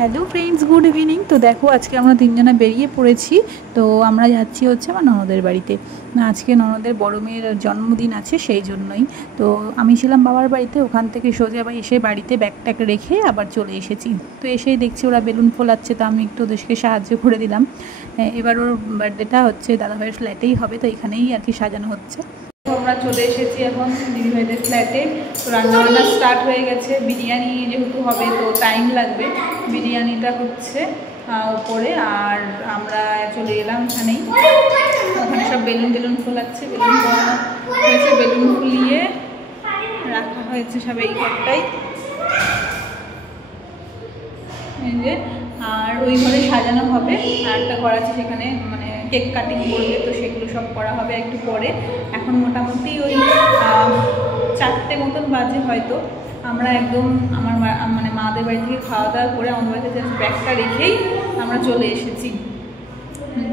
Hello friends, good evening. তো দেখো আজকে আমরা তিনজনা বেরিয়ে পড়েছি। তো আমরা যাচ্ছি হচ্ছে আমার ননদের বাড়িতে। আজকে ননদের বড় মেয়ের জন্মদিন আছে, সেই জন্যই। তো আমি ছিলাম বাবার বাড়িতে, ওখান থেকে সোজা আবার এসে বাড়িতে ব্যাগটাকে রেখে আবার চলে এসেছি। তো এসেই দেখছি ওরা বেলুন ফোলাচ্ছে, তো আমি একটু ওদেরকে সাহায্য করে দিলাম। এবার ওর বার্থডেটা হচ্ছে দাদাভাইয়ের ফ্ল্যাটেই হবে, তো এখানেই আর কি সাজানো হচ্ছে। আমরা চলে এসেছি এখন দিদিভাইদের ফ্ল্যাটে। তো রান্নাবান্না স্টার্ট হয়ে গেছে। বিরিয়ানি যেহেতু হবে তো টাইম লাগবে। বিরিয়ানিটা হচ্ছে উপরে, আর আমরা চলে এলাম এখানেই। ওখানে সব বেলুন ফোলাচ্ছে, বেলুন ফোলানো হয়েছে, বেলুন ফুলিয়ে রাখা হয়েছে সব এই ঘরটাই। এই যে, আর ওই ঘরে সাজানো হবে। আর একটা ঘর আছে সেখানে মানে কেক কাটিং করবে, তো সেগুলো সব করা হবে একটু পরে। এখন মোটামুটি ওই 4টে মতন বাজে হয়তো। আমরা একদম আমার মানে মাদের বাড়ি থেকে খাওয়া দাওয়া করে আমার বাড়িতে জাস্ট ব্যাগটা রেখেই আমরা চলে এসেছি।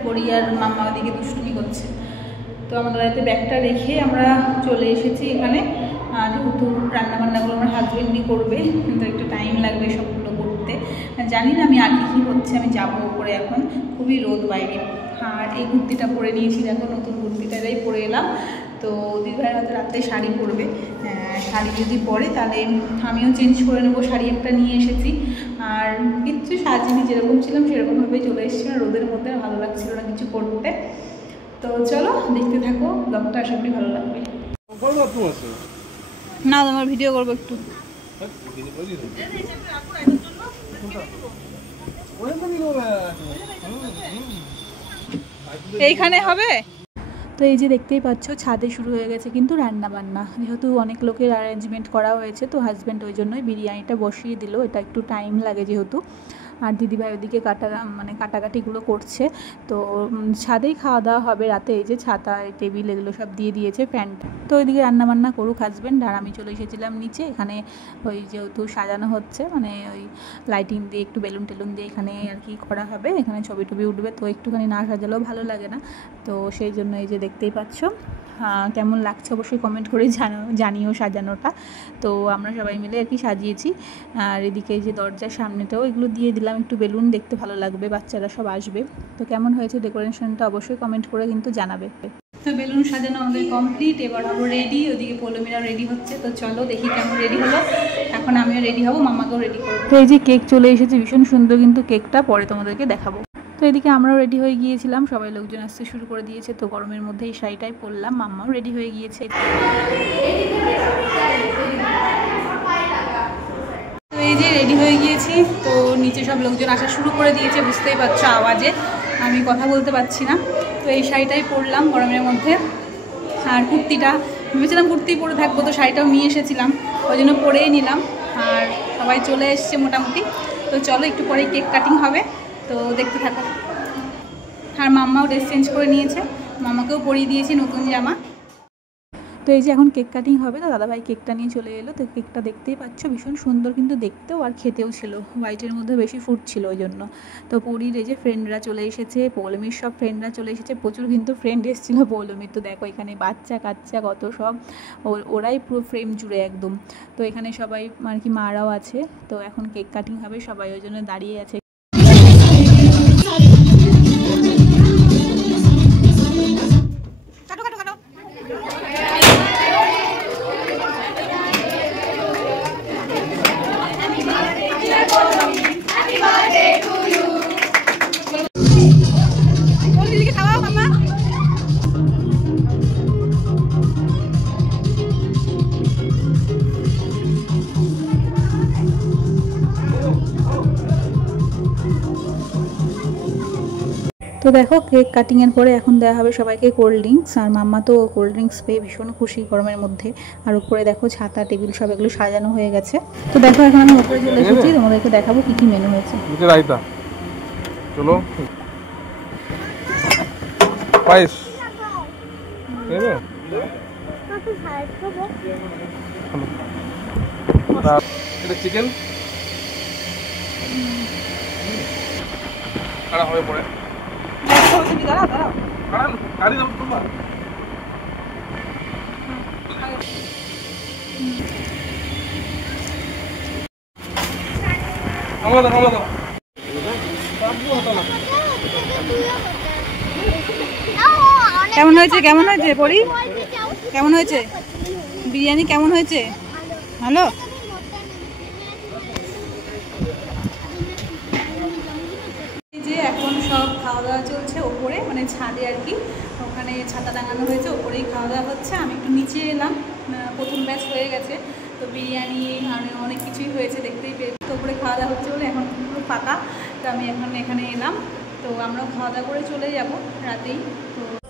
পরি আর মাম্মা ওদিকে দুষ্টুমি করছে। তো আমাদের বাড়িতে ব্যাগটা রেখে আমরা চলে এসেছি এখানে। যেহেতু রান্নাবান্নাগুলো আমার হাজবেন্ডই করবে, কিন্তু একটু টাইম লাগবে সবগুলো করতে। জানি না আমি আর কী হচ্ছে, আমি যাবো উপরে। এখন খুবই রোদ বাইরে। আর এই কুর্তিটা পরে নিয়েছি, দেখো নতুন কুর্তিটাই পরে এলাম। তো দিদিভাই হয়তো রাত্রে শাড়ি পরবে। শাড়ি যদি পরে তাহলে আমিও চেঞ্জ করে নেবো। শাড়ি একটা নিয়ে এসেছি। আর কিচ্ছু সাজিনি, যেরকম ছিলাম সেরকমভাবেই চলে এসেছি। আর রোদের মধ্যে ভালো লাগছিল না কিছু করতে। তো চলো দেখতে থাকো ব্লগটা, আশা করি ভালো লাগবে। না, তোমার ভিডিও করবো একটু। এইখানে হবে। তো এই যে দেখতেই পাচ্ছ, ছাদে শুরু হয়ে গেছে কিন্তু রান্না বান্না। যেহেতু অনেক লোকের অ্যারেঞ্জমেন্ট করা হয়েছে, তো হাজব্যান্ড ওই জন্যই বিরিয়ানিটা বসিয়ে দিল। এটা একটু টাইম লাগে যেহেতু। আর দিদিভাই ওদিকে কাটাকাটিগুলো করছে। তো ছাদেই খাওয়া দাওয়া হবে রাতে। এই যে ছাতা, টেবিল এগুলো সব দিয়ে দিয়েছে, ফ্যানটা। তো ওইদিকে রান্নাবান্না করুক হাজব্যান্ড, আর আমি চলে এসেছিলাম নিচে। এখানে ওই যেহেতু সাজানো হচ্ছে, মানে ওই লাইটিং দিয়ে একটু বেলুন টেলুন দিয়ে এখানে আর কি করা হবে। এখানে ছবি টবি উঠবে, তো একটুখানি না সাজালেও ভালো লাগে না। তো সেই জন্য এই যে দেখতেই পাচ্ছ। কেমন লাগছে অবশ্যই কমেন্ট করে জানিও সাজানোটা। তো আমরা সবাই মিলে আর কি সাজিয়েছি। আর এদিকে এই যে দরজার সামনেটাও এগুলো দিয়ে দিলাম, একটু বেলুন, দেখতে ভালো লাগবে, বাচ্চারা সব আসবে। তো কেমন হয়েছে ডেকোরেশনটা অবশ্যই কমেন্ট করে কিন্তু জানাবে। তো বেলুন সাজানো আমাদের কমপ্লিট, এবার হবো রেডি। ওদিকে পৌলমীরা রেডি হচ্ছে। তো চলো দেখি কেমন রেডি হলো। এখন আমিও রেডি হবো, মামাকেও রেডি করবো। তো এই যে কেক চলে এসেছে, ভীষণ সুন্দর কিন্তু কেকটা, পরে তোমাদেরকে দেখাবো। তো এদিকে আমরাও রেডি হয়ে গিয়েছিলাম, সবাই লোকজন আসতে শুরু করে দিয়েছে। তো গরমের মধ্যে এই শাড়িটাই পরলাম, মাম্মাও রেডি হয়ে গিয়েছে। তো এই যে রেডি হয়ে গিয়েছি। তো নিচে সব লোকজন আসা শুরু করে দিয়েছে, বুঝতেই পারছো আওয়াজে আমি কথা বলতে পারছি না। তো এই শাড়িটাই পরলাম গরমের মধ্যে। আর কুর্তিটা ভেবেছিলাম কুর্তি পরে থাকবো, তো শাড়িটাও নিয়ে এসেছিলাম, ওই জন্য পরেই নিলাম। আর সবাই চলে এসছে মোটামুটি। তো চলো একটু পরে কেক কাটিং হবে, তো দেখতে থাকো। আর মাম্মাও ড্রেস চেঞ্জ করে নিয়েছে, মামাকেও পরিয়ে দিয়েছি নতুন জামা। তো এই যে এখন কেক কাটিং হবে। তো দাদাভাই কেকটা নিয়ে চলে এলো। তো কেকটা দেখতেই পাচ্ছ, ভীষণ সুন্দর কিন্তু দেখতেও, আর খেতেও ছিল। হোয়াইটের মধ্যে বেশি ফুড ছিল ওই জন্য। তো পৌলির এই যে ফ্রেন্ডরা চলে এসেছে, পৌলমীর সব ফ্রেন্ডরা চলে এসেছে, প্রচুর কিন্তু ফ্রেন্ড এসেছিলো পৌলমীর। তো দেখো এখানে বাচ্চা কাচ্চা কত সব, ওরাই পুরো ফ্রেম জুড়ে একদম। তো এখানে সবাই আর কি মারাও আছে। তো এখন কেক কাটিং হবে, সবাই ওই জন্য দাঁড়িয়ে আছে। তো দেখো কেক কাটিংয়ের পরে এখন দেওয়া হবে সবাইকে কোল্ড ড্রিঙ্কস। আর মাম্মা তো কোল্ড ড্রিঙ্কস পেয়ে ভীষণ খুশি গরমের মধ্যে। আর উপরে দেখো ছাতা টেবিল সব এগুলো সাজানো হয়ে গেছে। তো দেখো এখন আমি উপরে চলে এসেছি, তোমাদেরকে দেখাবো কি কি মেনু হয়েছে। চলো পায়েস চিকেন হবে পরে। দাও কেমন হয়েছে কেমন হয়েছে পরি কেমন হয়েছে বিরিয়ানি কেমন হয়েছে ভালো এই যে এখন সব খাওয়া দাওয়া চলছে ওপরে মানে ছাদে আর কি ওখানে ছাতা টাঙানো হয়েছে ওপরেই খাওয়া দাওয়া হচ্ছে আমি একটু নিচে এলাম প্রথম ব্যাচ হয়ে গেছে তো বিরিয়ানি আর অনেক কিছুই হয়েছে দেখতেই পেয়েছি তো ওপরে খাওয়া দাওয়া হচ্ছে বলে এখন পুরো ফাঁকা তো আমি এখন এখানে এলাম তো আমরাও খাওয়া দাওয়া করে চলে যাব রাতেই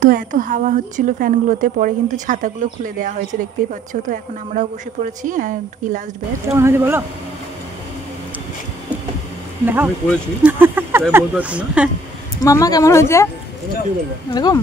তো এত হাওয়া হচ্ছিল ফ্যানগুলোতে পরে কিন্তু ছাতাগুলো খুলে দেওয়া হয়েছে দেখতেই পাচ্ছ তো এখন আমরাও বসে পড়েছি আর কি লাস্ট ব্যাচ কেমন হয়েছে বলো দেখাও আমি করেছি তাই বলতে পারছি না মাম্মা কেমন হয়েছে এরকম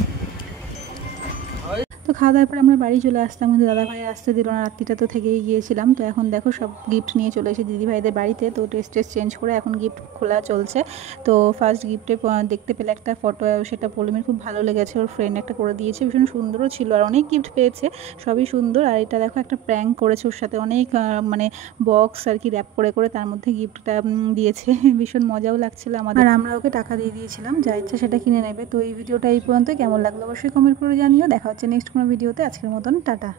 তো খাওয়া দাওয়ার পরে আমরা বাড়ি চলে আসতাম কিন্তু দাদাভাই আসতে দিল না রাত্রিটা তো থেকেই গিয়েছিলাম তো এখন দেখো সব গিফট নিয়ে চলে এসে দিদিভাইদের বাড়িতে তো টেস্ট চেঞ্জ করে এখন গিফট খোলা চলছে তো ফার্স্ট গিফটে দেখতে পেলে একটা ফটো সেটা পলিমের খুব ভালো লেগেছে ওর ফ্রেন্ড একটা করে দিয়েছে ভীষণ সুন্দরও ছিল আর অনেক গিফট পেয়েছে সবই সুন্দর আর এটা দেখো একটা প্র্যাঙ্ক করেছে ওর সাথে অনেক মানে বক্স আর কি র্যাপ করে করে তার মধ্যে গিফটটা দিয়েছে ভীষণ মজাও লাগছিল আমাদের আর আমরা ওকে টাকা দিয়ে দিয়েছিলাম যা ইচ্ছা সেটা কিনে নেবে তো এই ভিডিওটা এই পর্যন্ত কেমন লাগলো অবশ্যই কমেন্ট করে জানিও দেখা হচ্ছে নেক্সট কোনো ভিডিওতে আজকের মতন টাটা।